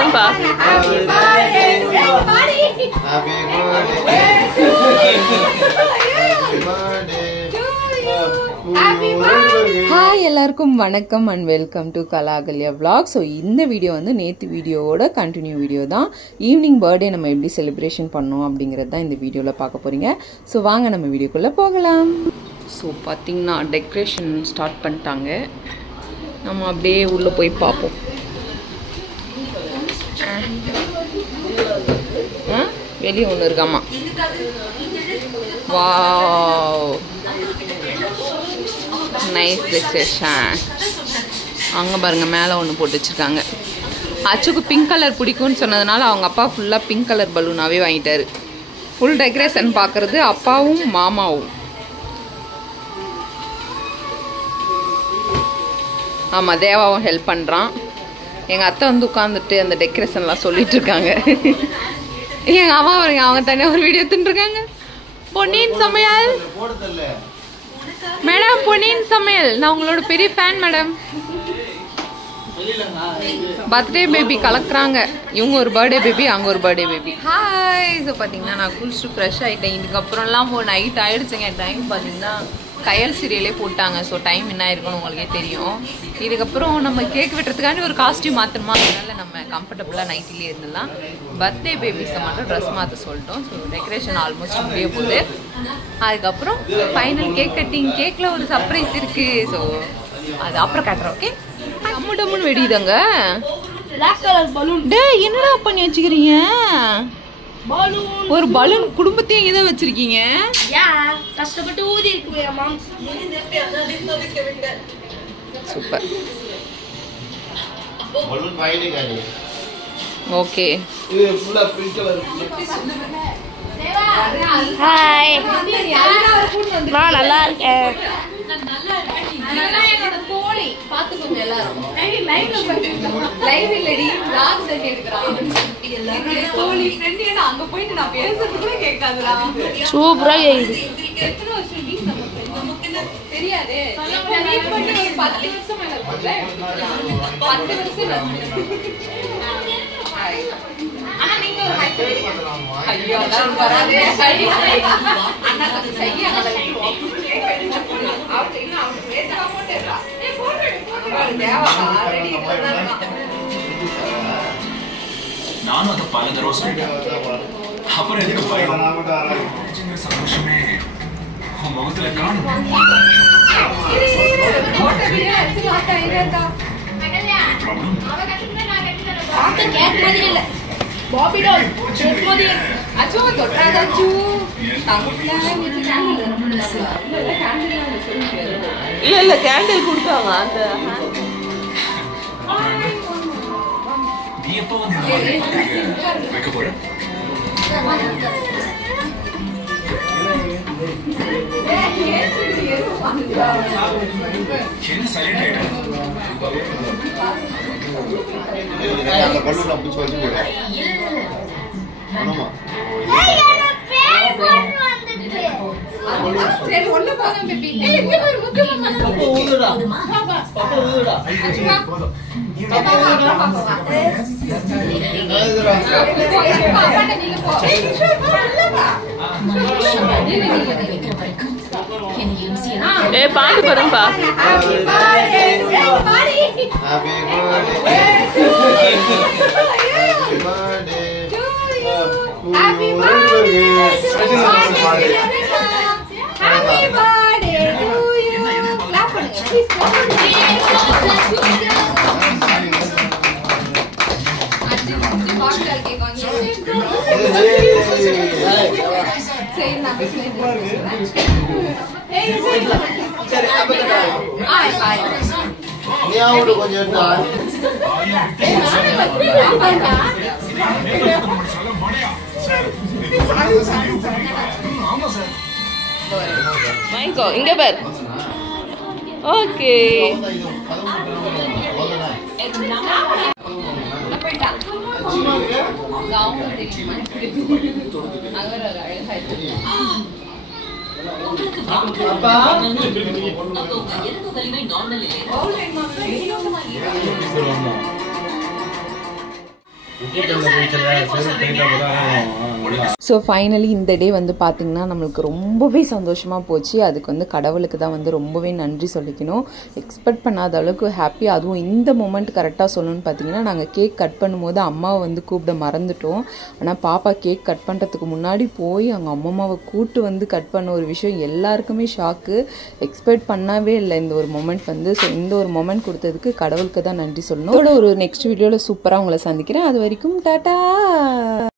பாருங்கப்பா. ஹாய் எல்லாருக்கும் வணக்கம் and welcome to Kalakalya vlog. So இந்த வீடியோ வந்து நேற்று வீடியோவோட கண்டினியூ வீடியோ தான். ஈவினிங் பர்த்டே நம்ம எப்படி செலிப்ரேஷன் பண்ணோம் அப்படிங்கிறது தான் இந்த வீடியோவில் பார்க்க போகிறீங்க. ஸோ வாங்க நம்ம வீடியோக்குள்ளே போகலாம். ஸோ பார்த்திங்கன்னா டெக்கரேஷன் ஸ்டார்ட் பண்ணிட்டாங்க. நம்ம அப்படியே உள்ளே போய் பார்ப்போம். வெளியே ஒன்று இருக்காமா. Wow, nice decoration. அங்கே பாருங்க, மேலே ஒன்று போட்டு வச்சுருக்காங்க. அச்சுக்கு பிங்க் கலர் பிடிக்கும்னு சொன்னதுனால அவங்க அப்பா ஃபுல்லாக பிங்க் கலர் பலூனாகவே வாங்கிட்டாரு. ஃபுல் டெக்கரேஷன் பார்க்குறது அப்பாவும் மாமாவும். ஆமாம், தேவாவும் ஹெல்ப் பண்ணுறான். எங்கள் அத்தை வந்து உட்காந்துட்டு அந்த டெக்கரேஷன்லாம் சொல்லிட்டு இருக்காங்க. எங்கள் அம்மா பாருங்க, அவங்க தனியாக ஒரு வீடியோ எடுத்துட்டுருக்காங்க. பொன்னியின் சமையல் மேடம், பொன்னியின் சமையல், நான் உங்களோட பெரிய ஃபேன் மேடம். பர்த்டே பேபி கலக்குறாங்க. இவங்க ஒரு பர்த்டே பேபி, அங்கே ஒரு பர்த்டே பேபி. ஹாய். ஸோ பார்த்தீங்கன்னா நான் குளிச்சுட்டு ஃப்ரெஷ் ஆகிட்டேன். இதுக்கப்புறம்லாம் நைட் ஆகிடுச்சுங்க. டைம் பார்த்தீங்கன்னா கயல் சீரியலே போட்டாங்க. ஸோ டைம் என்ன ஆயிருக்குன்னு உங்களுக்கே தெரியும். இதுக்கப்புறம் நம்ம கேக் வெட்டுறதுக்காண்டி ஒரு காஸ்டியூம் மாற்றணுமா, அதனால நம்ம கம்ஃபர்டபுளாக நைட்டிலே இருந்துடலாம். பர்த்டே பேபிஸை மட்டும் ட்ரெஸ் மாற்ற சொல்லிட்டோம். ஸோ டெக்கரேஷன் ஆல்மோஸ்ட் முடிய போகுது. அதுக்கப்புறம் ஃபைனல் கேக் கட்டிங். கேக்கில் ஒரு சர்ப்ரைஸ் இருக்குது. ஸோ அது அப்புறம் காட்டுறோம். ஓகே, டம்மு டம்முன்னு வெடிதாங்க. டே, என்னடா பண்ணி வச்சுக்கிறீங்க? ஒரு பலூன் குடும்பத்தையும் இதை வச்சிருக்கீங்க. கஷ்டப்பட்டு ஊதி இருக்கு. சூப்பர். ஓகே, ஹாய், நான் நல்லா இருக்கேன். சூப்பரா நானும் அதை பல தடவை சொல்லிட்டேன். அப்புறம் எனக்கு பயம். சந்தோஷமே உன் முகத்துல காணும். இல்ல கேண்டில் கொடுத்தாங்க. அந்த நீ எப்ப வந்து வைக்க போற? என்ன சைலண்ட் ஆயிட்ட? பாட்டு பாருங்கப்பா. வாங்கிக்கோ, இங்க பார். ஓகே, ஸோ ஃபைனலி இந்த டே வந்து பார்த்திங்கன்னா நம்மளுக்கு ரொம்பவே சந்தோஷமாக போச்சு. அதுக்கு வந்து கடவுளுக்கு தான் வந்து ரொம்பவே நன்றி சொல்லிக்கணும். எக்ஸ்பெக்ட் பண்ணாத அளவுக்கு ஹாப்பி. அதுவும் இந்த மொமெண்ட் கரெக்டாக சொல்லணும்னு பார்த்தீங்கன்னா நாங்கள் கேக் கட் பண்ணும்போது அம்மாவை வந்து கூப்பிட மறந்துட்டோம். ஆனால் பாப்பா கேக் கட் பண்ணுறதுக்கு முன்னாடி போய் அவங்க அம்மாவை கூப்பிட்டு வந்து கட் பண்ண ஒரு விஷயம் எல்லாருக்குமே ஷாக்கு. எக்ஸ்பெக்ட் பண்ணவே இல்லை இந்த ஒரு மொமெண்ட் வந்து. ஸோ இந்த ஒரு மொமெண்ட் கொடுத்ததுக்கு கடவுளுக்கு தான் நன்றி சொல்லணும். அதோட ஒரு நெக்ஸ்ட் வீடியோவில் சூப்பராக உங்களை சந்திக்கிறேன். அது வரைக்கும் டாட்டா.